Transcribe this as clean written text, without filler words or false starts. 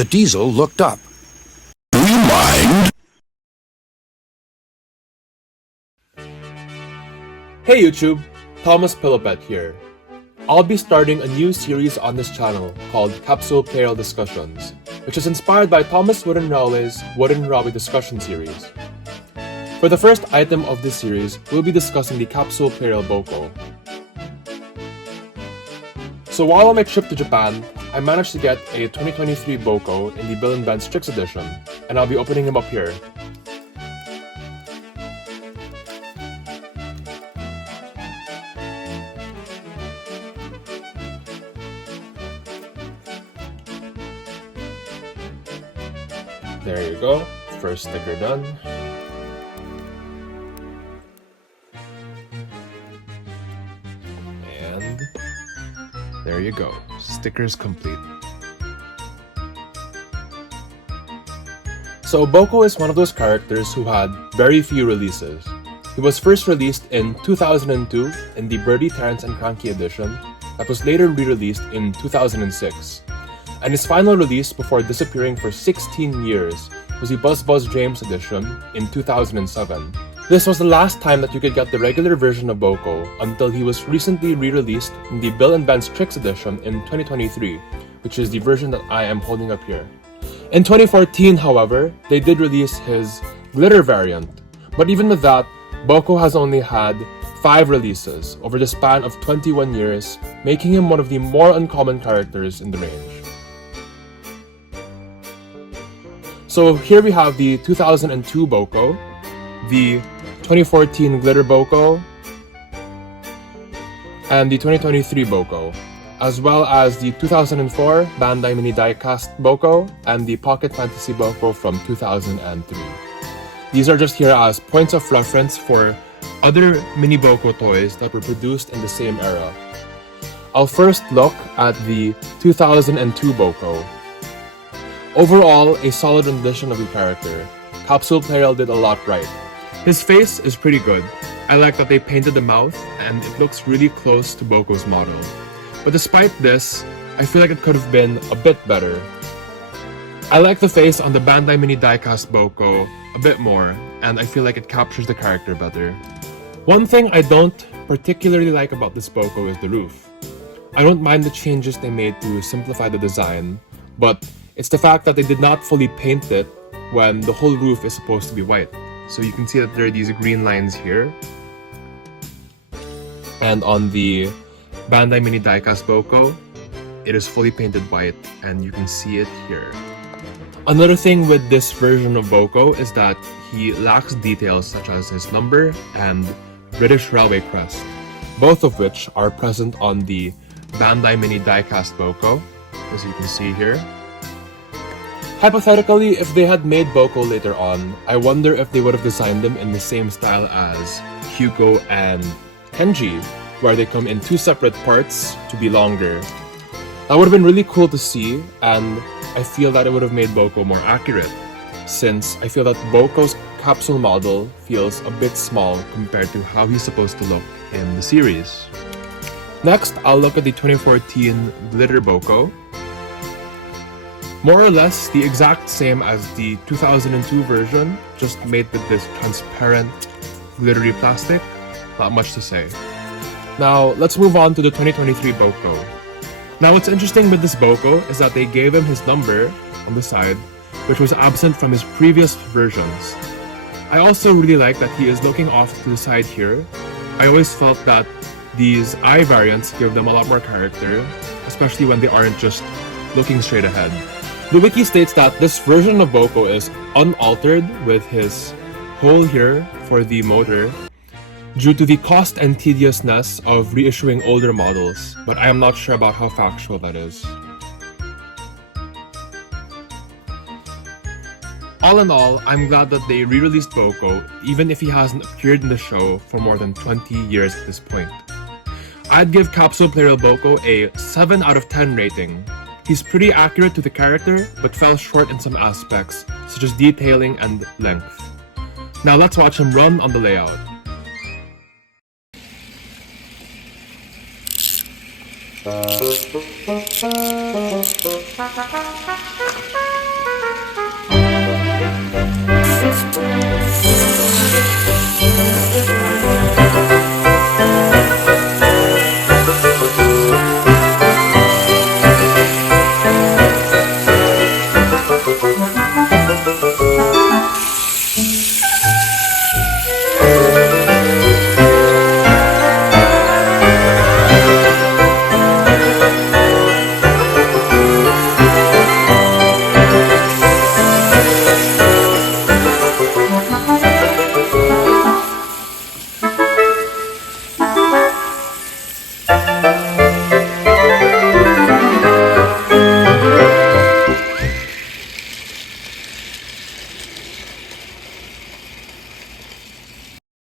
The diesel looked up. Rewind. Hey YouTube, Thomas Pilopet here. I'll be starting a new series on this channel called Capsule Plarail Discussions, which is inspired by Thomas Wooden Rowley's Wooden Rowley Discussion series. For the first item of this series, we'll be discussing the Capsule Plarail Boco. So while on my trip to Japan, I managed to get a 2023 Boco in the Bill & Ben Strix edition, and I'll be opening him up here. There you go, first sticker done. And there you go, stickers complete. So Boco is one of those characters who had very few releases. He was first released in 2002 in the Birdie, Terrence and Cranky edition that was later re-released in 2006. And his final release before disappearing for 16 years was the Buzz Buzz James edition in 2007. This was the last time that you could get the regular version of Boco until he was recently re-released in the Bill & Ben Strix edition in 2023, which is the version that I am holding up here. In 2014, however, they did release his glitter variant, but even with that, Boco has only had 5 releases over the span of 21 years, making him one of the more uncommon characters in the range. So here we have the 2002 Boco, the 2014 Glitter Boco, and the 2023 Boco, as well as the 2004 Bandai Mini Diecast Boco and the Pocket Fantasy Boco from 2003. These are just here as points of reference for other mini Boco toys that were produced in the same era. I'll first look at the 2002 Boco. Overall, a solid rendition of the character. Capsule Plarail did a lot right. His face is pretty good. I like that they painted the mouth and it looks really close to Boco's model. But despite this, I feel like it could have been a bit better. I like the face on the Bandai Mini Diecast Boco a bit more, and I feel like it captures the character better. One thing I don't particularly like about this Boco is the roof. I don't mind the changes they made to simplify the design, but it's the fact that they did not fully paint it when the whole roof is supposed to be white. So you can see that there are these green lines here. And on the Bandai Mini Diecast Boco, it is fully painted white, and you can see it here. Another thing with this version of Boco is that he lacks details such as his number and British Railway crest, both of which are present on the Bandai Mini Diecast Boco, as you can see here. Hypothetically, if they had made Boco later on, I wonder if they would have designed them in the same style as Hugo and Kenji, where they come in 2 separate parts to be longer. That would have been really cool to see, and I feel that it would have made Boco more accurate, since I feel that Boco's capsule model feels a bit small compared to how he's supposed to look in the series. Next, I'll look at the 2014 Glitter Boco. More or less the exact same as the 2002 version, just made with this transparent, glittery plastic. Not much to say. Now, let's move on to the 2023 Boco. Now, what's interesting with this Boco is that they gave him his number on the side, which was absent from his previous versions. I also really like that he is looking off to the side here. I always felt that these eye variants give them a lot more character, especially when they aren't just looking straight ahead. The wiki states that this version of Boco is unaltered with his hole here for the motor due to the cost and tediousness of reissuing older models, but I am not sure about how factual that is. All in all, I'm glad that they re-released Boco, even if he hasn't appeared in the show for more than 20 years at this point. I'd give Capsule Plarail Boco a 7 out of 10 rating. He's pretty accurate to the character, but fell short in some aspects, such as detailing and length. Now let's watch him run on the layout.